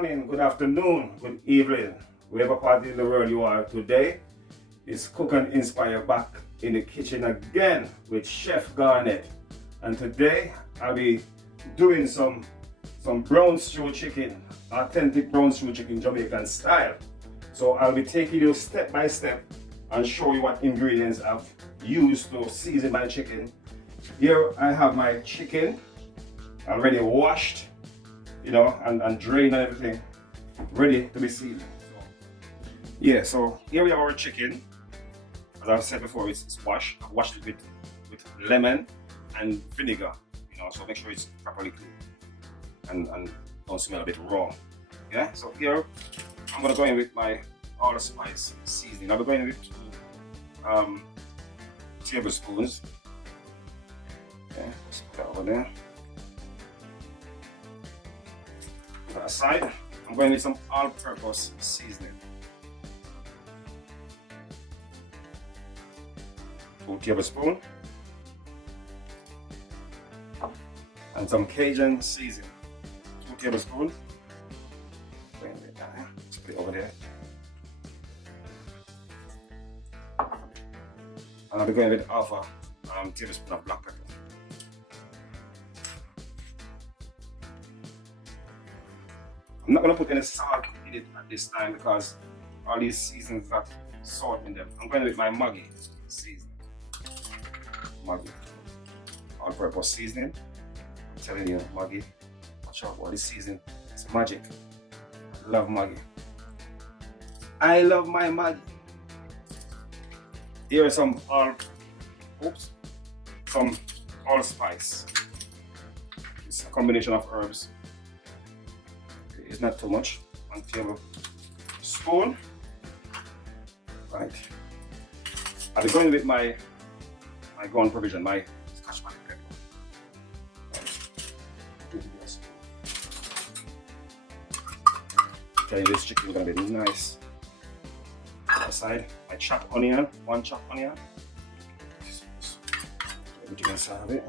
morning, good afternoon, good evening, wherever part in the world you are today. It's Cook and Inspire back in the kitchen again with Chef Garnet. And today I'll be doing some brown stew chicken, authentic brown stew chicken Jamaican style. So I'll be taking you step by step and show you what ingredients I've used to season my chicken. Here I have my chicken already washed, and drained and everything, ready to be seasoned. So here we have our chicken. As I've said before, it's washed. I've washed it with lemon and vinegar, so make sure it's properly clean and don't smell a bit raw. Yeah, so here I'm gonna go in with my allspice seasoning. I'll be going with 2 tablespoons. Okay, let's put that over there. Put that aside. I'm going with some all-purpose seasoning. 2 tablespoons. And some Cajun seasoning. 2 tablespoons. Let's put it over there. And I'll be going with half a tablespoon of black pepper. I'm not going to put any salt in it at this time because all these seasons got salt in them. I'm going with my Maggi seasoning. Maggi. All-purpose seasoning. I'm telling you, Maggi. Watch out for this seasoning. It's magic. I love Maggi. I love my Maggi. Here are some allspice. It's a combination of herbs. It's not too much. 1 tablespoon. Right. I'll be going with my ground provision, my scotch bonnet pepper. Tell you this chicken is gonna be nice. Aside, my chopped onion, 1 chopped onion. Everything inside of it.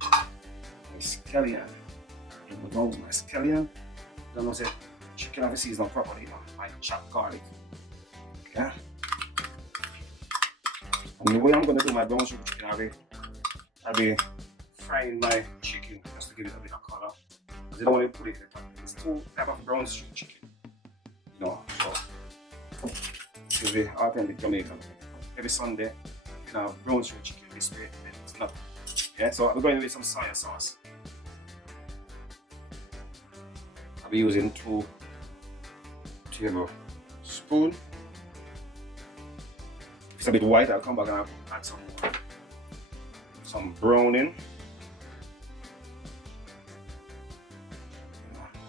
My scallion. My scallion. Don't know, say chicken have a season properly, my chopped garlic. Yeah. And the way I'm gonna do my brown sugar chicken, I'll be frying my chicken just to give it a bit of color. Because you don't want to put it in the pan. There's 2 types of brown sugar chicken. So it's the authentic Jamaican. Every Sunday, you can have brown sugar chicken this way, and it's not. Yeah, so I'm going with some soy sauce. I'll be using 2 tablespoons. If it's a bit white, I'll come back and I'll add some more. Some browning.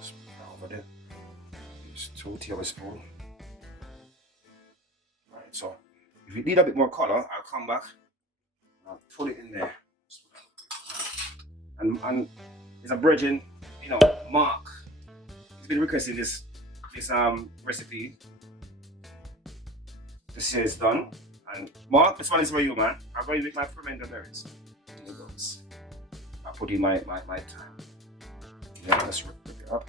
Just put that over there. It's 2 tablespoons. Right, so if you need a bit more color, I'll come back and I'll put it in there. And it's a virgin, Mark. He's been requesting this recipe. This year is done. And Mark, this one is for you, man. I'm going to make my fermented berries. Here goes. I'll put in my time. Yeah, let's rip it up.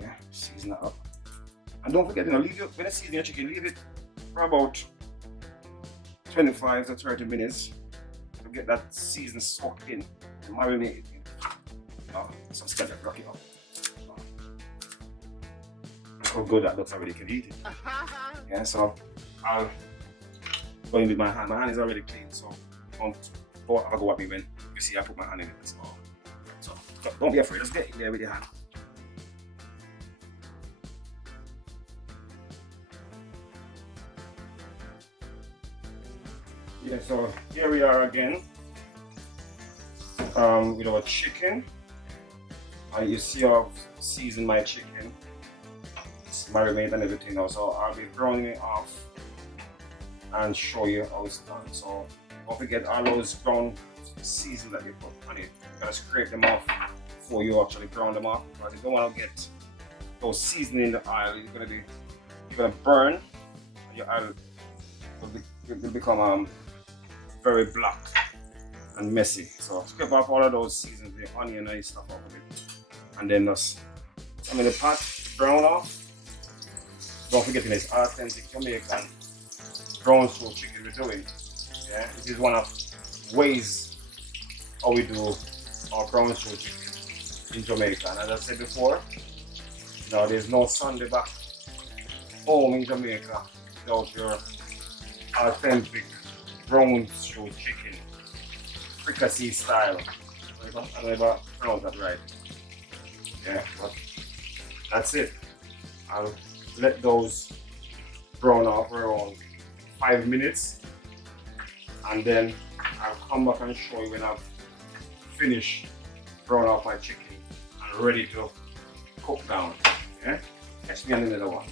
Yeah, season it up. And don't forget, when you season your chicken, leave it for about 25 to 30 minutes to get that season soaked in and marinate it in. Some scallop, rock it up. Look how good that looks already, you can eat it. Yeah, so I'll go in with my hand. My hand is already clean, so don't have a go at me when you see I put my hand in it. So don't be afraid, just get in there with your hand. Yeah, so here we are again with our chicken. You see I've seasoned my chicken. It's marinated and everything now, so I'll be browning it off and show you how it's done. So don't forget all those ground seasons that you put on it. You gotta scrape them off before you actually brown them off, because you don't want to get those seasoning in the oil. You're gonna burn, and your oil will become very black and messy. So scrape off all of those seasons, the onion and stuff off of it, and then just I'm in the pot, brown off. Don't forget it's authentic Jamaican brown stew chicken we're doing. Yeah, this is one of ways how we do our brown stew chicken in Jamaica. And as I said before, now there's no Sunday back home in Jamaica without your authentic brown stew chicken, fricassee style. I never pronounced that right. Yeah, but that's it. I'll let those brown off for around 5 minutes, and then I'll come back and show you when I've finished brown off my chicken and ready to cook down. Yeah, catch me on another one.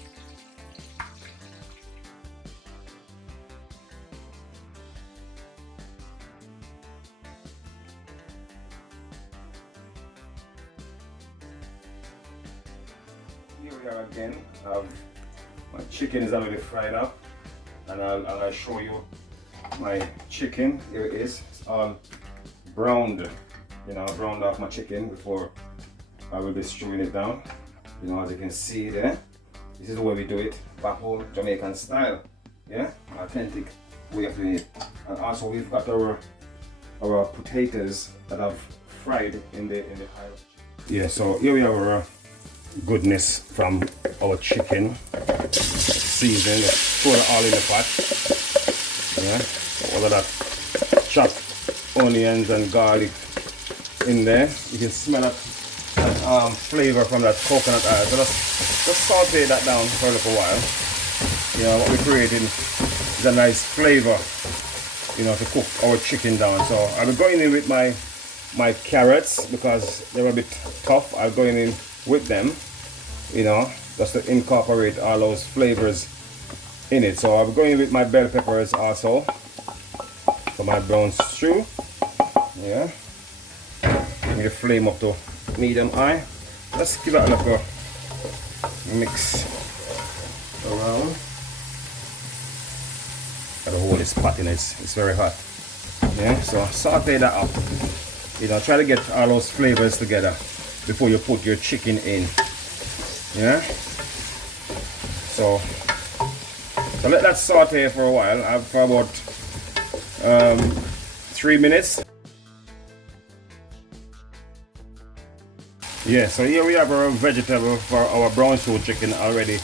Here we are again. My chicken is already fried up, and I'll show you my chicken. Here it is. It's all browned. You know, browned off my chicken before I will be stewing it down. You know, as you can see there, this is the way we do it back home, Jamaican style. Yeah, authentic way of doing it. And also we've got our potatoes that I've fried in the oil. Yeah, so here we have our goodness from our chicken season. Throw it all in the pot. Yeah, so all of that chopped onions and garlic in there. You can smell that flavor from that coconut oil. So just saute that down for a little while. You know, what we're creating is a nice flavor, you know, to cook our chicken down. So I'll be going in with my carrots because they're a bit tough. I'll go in with them, you know, just to incorporate all those flavors in it. So I'll be going with my bell peppers also for my brown stew. Yeah, bring the flame up to medium high. Let's give that a little mix around. Gotta hold this pot in, it's very hot. Yeah, so saute that up. You know, try to get all those flavors together before you put your chicken in. Yeah, so let that saute for a while, for about 3 minutes. Yeah, so here we have our vegetable for our brown stew chicken already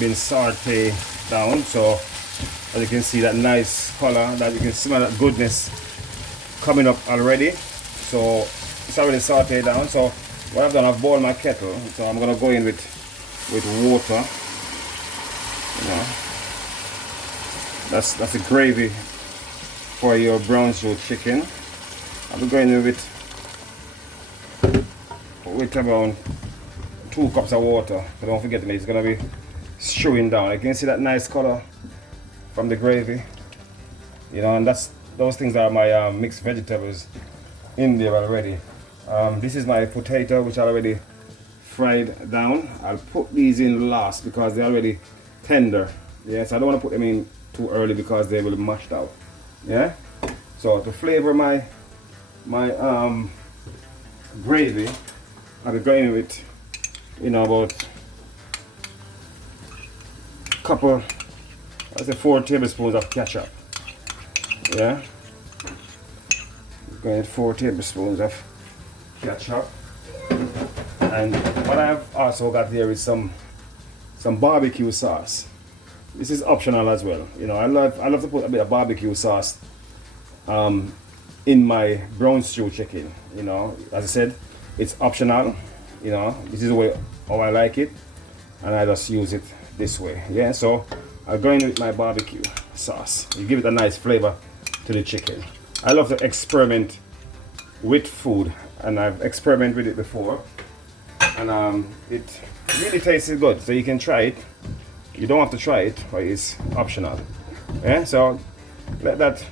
been sauteed down. So as you can see, that nice color, that you can smell that goodness coming up already. So it's already sauteed down. So what I've done, I've boiled my kettle, so I'm gonna go in with water. You know, that's the gravy for your brown stew chicken. I'll be going in with around 2 cups of water. But don't forget, it's gonna be stewing down. You can see that nice color from the gravy. You know, and those things are my mixed vegetables in there already. This is my potato, which I already fried down. I'll put these in last because they're already tender. Yes, I don't want to put them in too early because they will be mashed out. Yeah. So to flavor my gravy, I'll be going with, you know, about a couple, let's say 4 tablespoons of ketchup. Yeah. Going with 4 tablespoons of ketchup. And what I've also got here is some barbecue sauce. This is optional as well. You know, I love to put a bit of barbecue sauce in my brown stew chicken. You know, as I said, it's optional. You know, this is the way how I like it, and I just use it this way. Yeah, so I'll go in with my barbecue sauce. You give it a nice flavor to the chicken. I love to experiment with food, and I've experimented with it before, and it really tastes good. So you can try it. You don't have to try it, but it's optional. Yeah, so let that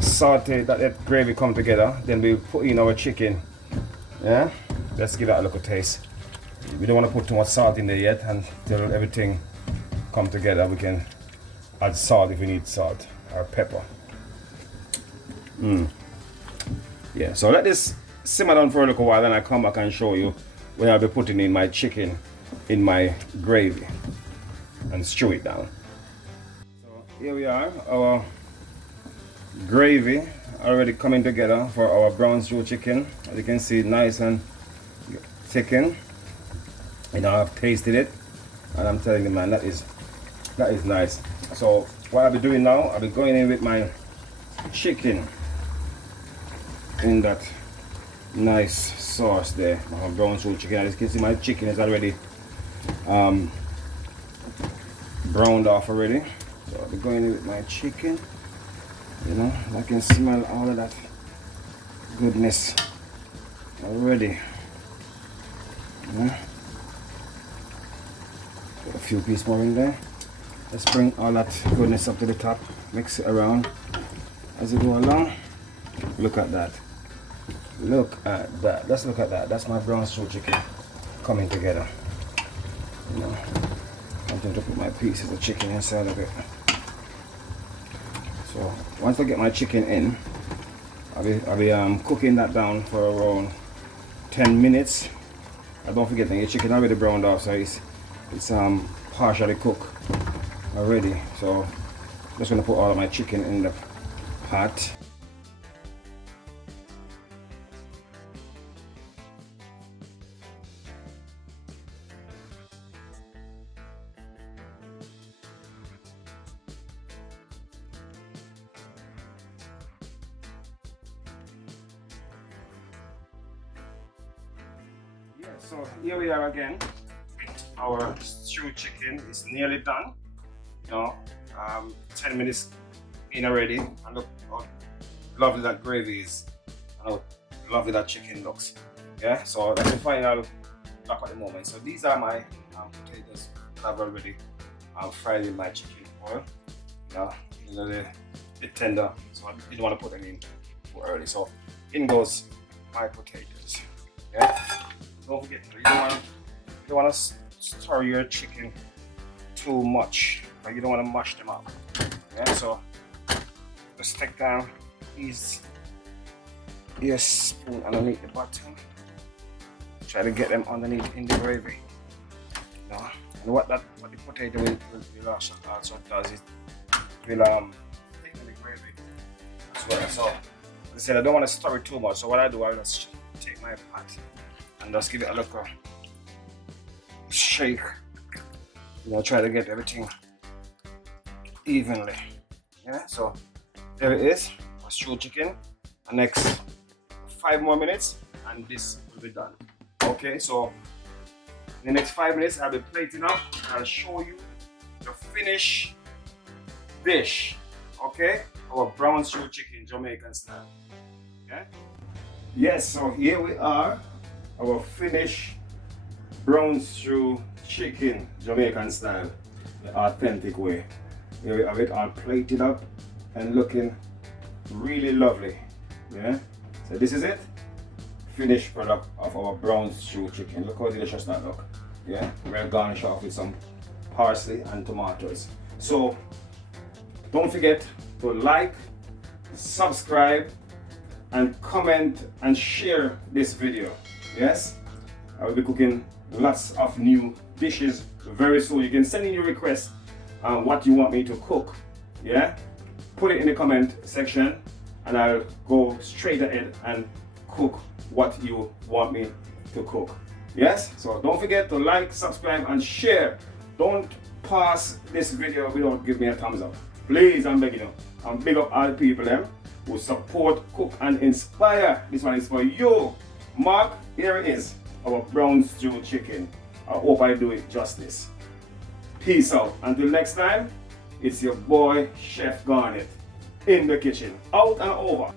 saute, that gravy come together. Then we put in our chicken. Yeah, let's give that a little taste. We don't want to put too much salt in there yet, until everything come together. We can add salt if we need salt or pepper. Yeah, so let this simmer down for a little while, then I come back and show you where I'll be putting in my chicken in my gravy and stew it down. So here we are, our gravy already coming together for our brown stew chicken. As you can see, nice and thickened. You know, I've tasted it and I'm telling you, man, that is nice. So what I'll be doing now, I'll be going in with my chicken in that nice sauce there, my brown stew chicken. As you can see, my chicken is already browned off already. So I'll be going in with my chicken. You know, I can smell all of that goodness already. Yeah. Put a few pieces more in there. Let's bring all that goodness up to the top. Mix it around as you go along. Look at that. Look at that. Let's look at that. That's my brown stew chicken coming together. You know, I'm going to put my pieces of chicken inside of it. So once I get my chicken in, I'll be cooking that down for around 10 minutes. And don't forget that your chicken already browned off, so it's partially cooked already. So I'm just gonna put all of my chicken in the pot. So here we are again. Our stewed chicken is nearly done. You know, 10 minutes in already. And look how lovely that gravy is. And how lovely that chicken looks. Yeah, so that's the final look at the moment. So these are my potatoes that I've already fried in my chicken oil. You know, they're a bit tender, so I didn't want to put them in too early. So in goes my potatoes. Yeah. Don't forget, you don't want to stir your chicken too much, but you don't want to mash them up. Yeah, so just take down these your spoon underneath the bottom. Try to get them underneath in the gravy. You know? And what the potato will also does is will thicken the gravy as well. So as I said, I don't want to stir it too much. So what I do, I'll just take my pot and just give it a little shake. You know, try to get everything evenly. Yeah, so there it is, our stewed chicken. The next 5 more minutes and this will be done. Okay, so in the next 5 minutes I'll be plating up and I'll show you the finished dish. Okay, our brown stewed chicken, Jamaican style. Yeah. Yes, so here we are. Our finished brown stew chicken, Jamaican style, the authentic way. Here we have it all plated up and looking really lovely. Yeah, so this is it, finished product of our brown stew chicken. Look how delicious that look. Yeah, we'll garnish off with some parsley and tomatoes. So don't forget to like, subscribe, and comment and share this video. Yes, I will be cooking lots of new dishes very soon. You can send in your requests on what you want me to cook. Yeah, put it in the comment section and I'll go straight ahead and cook what you want me to cook. Yes, so don't forget to like, subscribe, and share. Don't pass this video without giving me a thumbs up. Please, I'm begging you. And big up all the people who support, cook, and inspire. This one is for you. Mark, here it is, our brown stew chicken. I hope I do it justice. Peace out. Until next time, it's your boy, Chef Garnet, in the kitchen. Out and over.